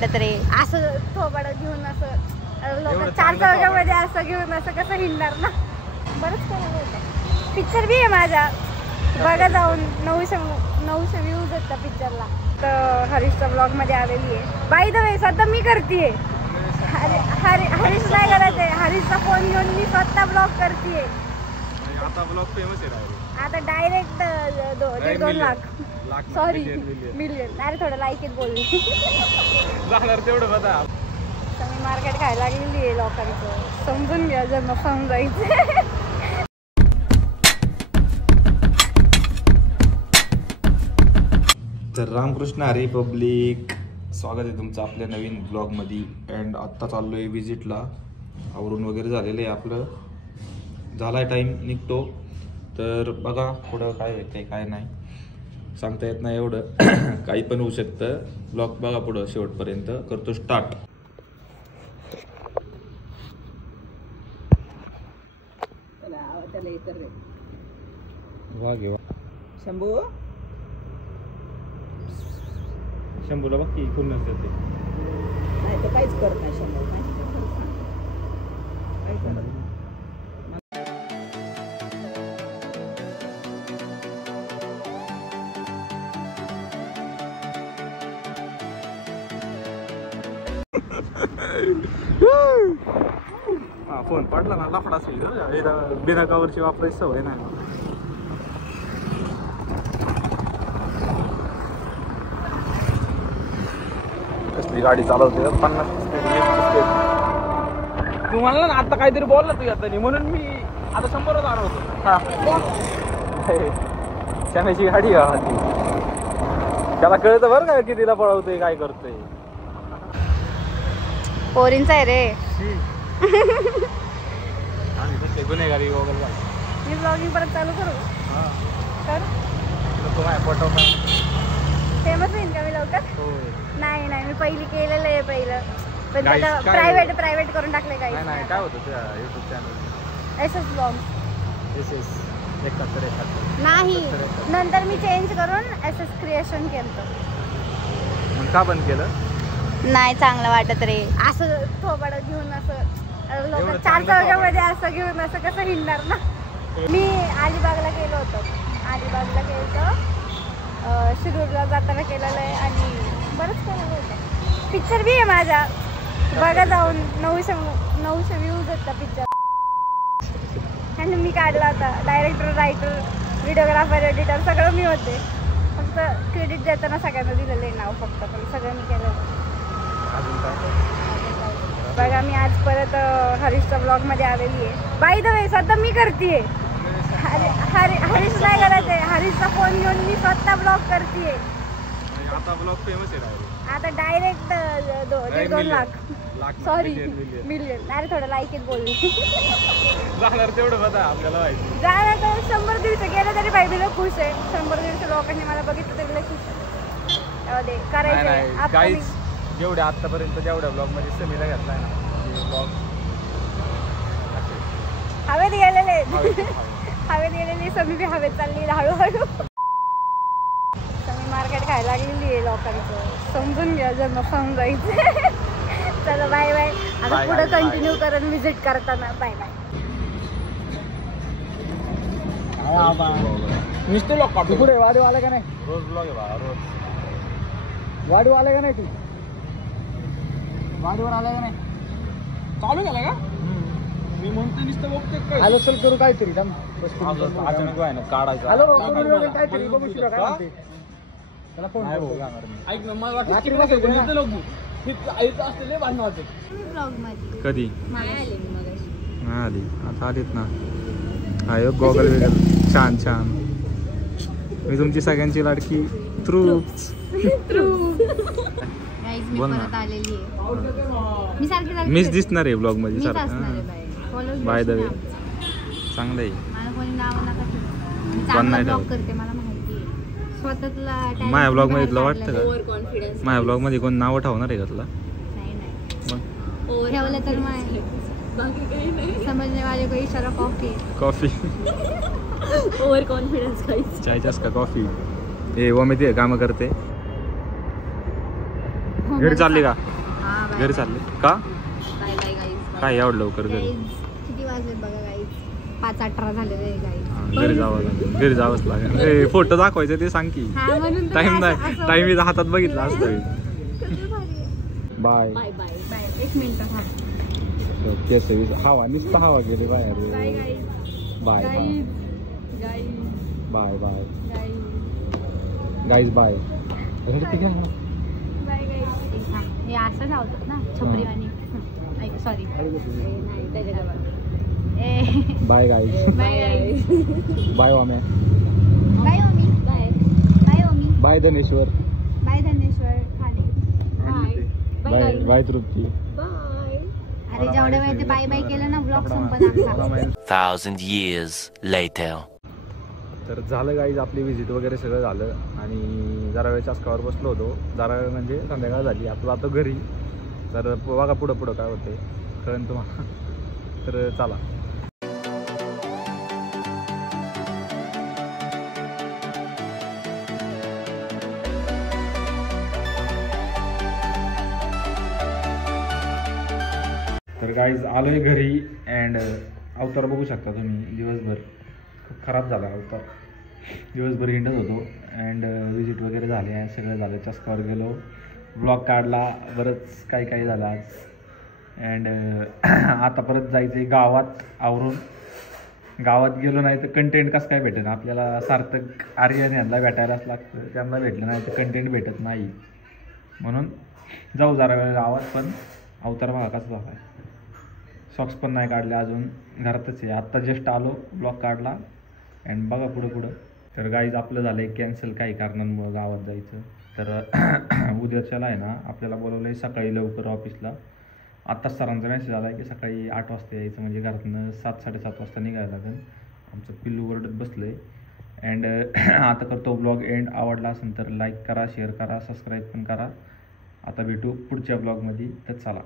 रे असं थोबाड घेऊन असं लोक चार चौघामध्ये असं घेऊन असं कसं हिंडणार ना. बरंच करायला होतं. पिक्चर बी आहे माझा, बघा जाऊन 900 व्ह्यूज आहेत त्या पिक्चरला. तर हरीशच्या ब्लॉग मध्ये आलेली आहे. बाय द वे स्वतः मी करतेय, हरीश नाही करत आहे. हरीशचा फोन घेऊन मी स्वतः ब्लॉग करतेय. आता ब्लॉग फेमस आहे आता डायरेक्ट 2 लाख सॉरी मिलियन. अरे थोडं लाईकीत बोलली जाणार तेवढं बघा. मी मार्केट खायला लागलेली आहे लोकांचं, समजून घ्या ज्यांना समजायचं. तर रामकृष्ण हरी पब्लिक, स्वागत आहे तुमचं आपल्या नवीन ब्लॉगमध्ये. अँड आत्ता चाललो आहे विजिटला. आवरून वगैरे झालेलं आहे आपलं, झाला आहे टाईम निघतो. तर बघा पुढं काय होतं काय नाही सांगता येत नाही एवढं. काही पण होऊ शकतं. ब्लॉग बघा पुढं शेवटपर्यंत. करतो स्टार्ट. वाघ शंभू, शंभूला बघ की कोण नसते ते नाही तर काहीच करत नाही. शंभू काही करत नाही. हा फोन पडला ना लफडा असेल. बिना कवरची वापरायची सवय नाही. कसली गाडी चालवते 50 तू म्हणला ना आता काहीतरी बोलला तू आता, म्हणून मी आता 100च आलो होतो. त्याची गाडी ती त्याला कळतं बरं का की तिला पळवतोय काय करतोय. पोरींचा आहे रे. गुन्हेगारी वगैरे. मी ब्लॉगिंग परत चालू करू तर फोटो फेमस होईल का मी लवकर? नाही मी पहिली केलेलं आहे पहिलं, पण Guys, त्याला काय प्रायव्हेट करून टाकले. काही नाही काय होतं त्या युट्यूब चॅनल SS ब्लॉग एकाहत्तर नाही, नंतर मी चेंज करून SS क्रिएशन केलं. मग का बंद केलं? नाही चांगलं वाटत रे असं थोबाड घेऊन असं लोक चार चौघामध्ये असं घेऊन असं कसं हिंडणार ना. मी अलिबागला गेलो होतो, अलिबागला गेलो, शिरूरला जाताना केलेलं आहे आणि बरंच करायला होतं. पिक्चर बी आहे माझा, बघा जाऊन 900 व्ह्यूज आहेत त्या पिक्चर. आणि मी काढला होता. डायरेक्टर, रायटर, व्हिडिओग्राफर, एडिटर सगळं मी होते. फक्त क्रेडिट देताना सगळ्यांना दिलेलं आहे नाव फक्त, पण सगळं मी केलं. बघा मी आज परत हरीशच्या ब्लॉग मध्ये आलेली आहे. बाय द वे स्वतः मी करतेय, हरीश नाही करत आहे. हरीशचा फोन घेऊन मी स्वतः ब्लॉग करतेय. आता ब्लॉग फेमस आहे आता डायरेक्ट 2 लाख सॉरी मिलियन. अरे थोडं लाईकीत बोलली. जाणार तेवढं बघा आपल्याला माहिती. जाणार तर 100-150 गेलं तरी बाई मी खुश आहे. 100-150 लोकांनी मला बघितलं तरी खुश आहे. करायचं काहीच जेवढ्या आतापर्यंत जेवढ्या ब्लॉग मध्ये समीला घेतलाय ना ब्लॉग हवेत गेलेले समी बी हवेत चालली हळूहळू. समी मार्केट खायला लागलेली आहे लोकांचं, समजून घ्या ज्यांना समजायचं. चलो बाय बाय. आता पुढे कंटिन्यू करून विजिट करताना बाय बाय. मिस्टर लोक पुढे वाडीवाला का नाही? रोज ब्लॉग आहे बा रोज. वाडीवाला का नाही? तू वाडीवर आला का नाही? चालू झाला का? मी म्हणतो नुसतं बघतोय. हॅलो सर करू काहीतरी अचानक आहे ना काढायचं. हॅलो काहीतरी बघू शकता काय म्हणते त्याला फोन ऐक ना. मला वाटतं कधी आली आता आलीत ना. आयो गॉगल वगैरे छान छान. मी तुमची सगळ्यांची लाडकी ट्रूप्स. बोल ना. मीच दिसणार आहे ब्लॉग मध्ये सारखं. बाय द वे चांगलं आहे. माझ्या ब्लॉग मध्ये तुला वाटतं का माझ्या ब्लॉग मध्ये कोण नाव ठेवणार आहे का तुला? ठेवलं तर समजने वाले को इशारा कॉफी ओव्हर कॉन्फिडन्स. चाय का कॉफी हे वो मी ते काम करते. घरी चालली का? हा, बाय. घरी चालली का? Bye bye guys. काय एवढं लवकर घरी? किती वाजले बघा गाईज, 5:18 झालेले आहे गाईज. घरी जावं लागेल, घरी जावंच लागेल. फोटो दाखवायचे ते सांग की. हा, म्हणून तर टाइम असं- नाही, असं- टाइम हातात बघितला असतं. किती भारी आहे. Bye. Bye bye bye. 1 minute हा. केस हवा नुसतं हवा गेली बाहेर. Bye guys. Bye bye guys guys bye bye guys guys bye. Bye guys. हे असं लावतात ना छपरीवाणी. सॉरी नाही त्याच्यावर. Bye guys. Bye guys. Bye Vamya. Bye Omi. Bye bye Omi. Bye Dhaneshwar. Bye Dhaneshwar खाली. Bye bye bye Trupti. अरे जेवढ्या वेळ ते बाय बाय केलं ना ब्लॉग संपत आमचा. 1,000 years later. तर झालं गाईज, आपली व्हिजिट वगैरे सगळं झालं आणि जरा वेळ चासकावर बसलो होतो. जरा वेळ म्हणजे संध्याकाळ झाली, आता जातो घरी. तर बघा पुढं पुढं काय होते कळण तुम्हाला. तर चला. तर गाईज आलोय घरी अँड अवतार बघू शकता तुम्ही. दिवसभर खूप खराब झाला अवतार. दिवसभर हिंडत होतो अँड विजिट वगैरे झाले, सगळं झालं. चस्कावर गेलो, ब्लॉग काढला, बरंच काही झालं आज. अँड आता परत जायचं आहे गावात आवरून. गावात गेलो नाही तर कंटेंट कसं काय भेटेल आपल्याला. सार्थक आर्यन यांना भेटायलाच लागतं, त्यांना भेटलं नाही तर कंटेंट भेटत नाही. म्हणून जाऊ जरा वेळ गावात. पण अवतार बघा कसा झाला आहे. सॉक्स पण नाही काढले अजून, घरातच आहे. आत्ता जस्ट आलो, ब्लॉग काढला अँड बघा पुढं. तर गाईज आपलं झालं आहे कॅन्सल काही कारणांमुळं गावात जायचं. तर उद्याच्याला आहे ना आपल्याला बोलवलं आहे सकाळी लवकर ऑफिसला. आत्ताच सरांचा मेसेज आला आहे की सकाळी 8 वाजता यायचं, म्हणजे घरातनं 7-7:30 वाजता निघायला लागेल. आमचं पिल्लू वरडत बसलं आहे. अँड आता करतो ब्लॉग एंड. आवडला असेल तर लाईक करा, शेअर करा, सबस्क्राईब पण करा. आता भेटू पुढच्या ब्लॉगमध्ये. तर चला.